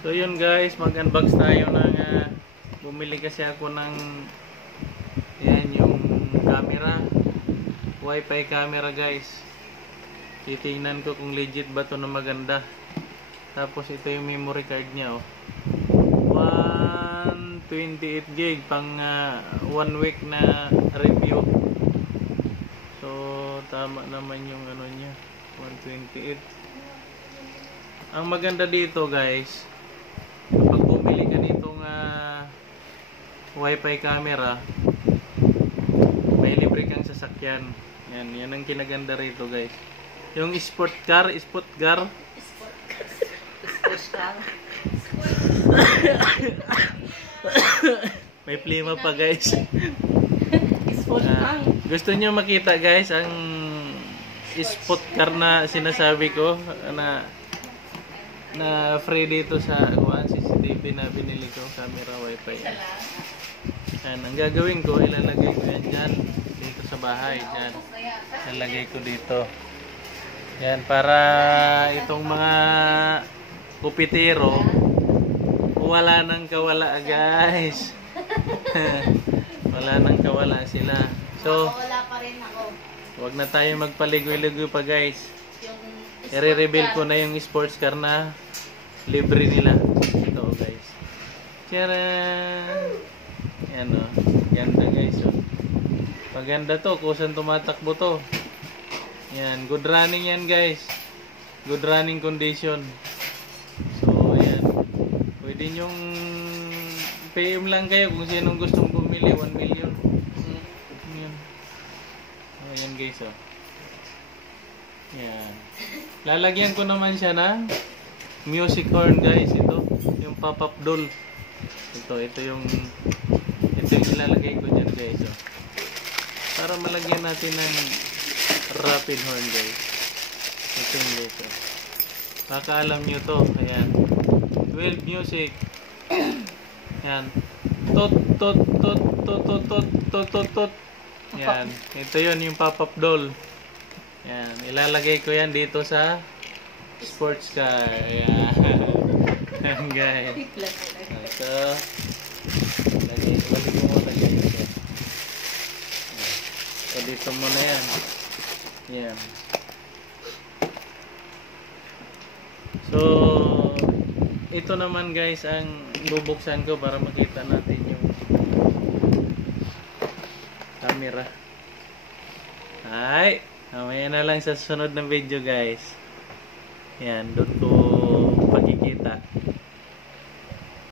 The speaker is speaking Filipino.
So yun guys, mag-unbox tayo ng bumili kasi ako ng yan yung camera, wifi camera guys. Titingnan ko kung legit ba to na maganda. Tapos ito yung memory card niya, oh. 128 gig pang 1 week na review. So tama naman yung ano niya, 128. Ang maganda dito guys, kapag bumili ka nitong wifi camera, may libre kang sasakyan. Yan ang kinaganda rito guys. Yung sport car. May plima pa guys. Gusto nyo makita guys ang sport car na sinasabi ko na free dito sa CCTV na binili ko, camera wifi. Yan, ang gagawin ko, ilalagay ko yan dyan dito sa bahay. Yan, ilalagay ko dito. Yan, para itong mga kupitero wala nang kawala guys. Wala nang kawala sila. So, wala pa rin ako. huwag na tayo magpaligoy-ligoy pa guys. I-reveal ko na yung sports car na libre nila. Ito guys. Tcharan! Yan o. Ganda guys o. Paganda to. Kusan tumatakbo to. Yan. Good running yan guys. Good running condition. So yan. Pwede nyong PM lang kayo kung sinong gustong bumili. 1 million. Yan. O yan guys o. Yan. Lalagyan ko naman siya ng music horn guys. Ito yung pop-up doll. Ito yung ilalagay ko dyan guys. Oh. Para malagyan natin ng rapid horn guys. Ito yung guys. Oh. Baka alam nyo to. Ayan. 12 music. Ayan. Tot. Ayan. Ito yun yung pop-up doll. Yan, ilalagay ko yan dito sa sports car. Ayan. Ayan guys. Ito. Balik mo muna guys. So dito muna yan. Yan. So ito naman guys ang bubuksan ko para makita natin yung camera. Hi! Mamaya na lang sa susunod ng video guys. Yan, doon ko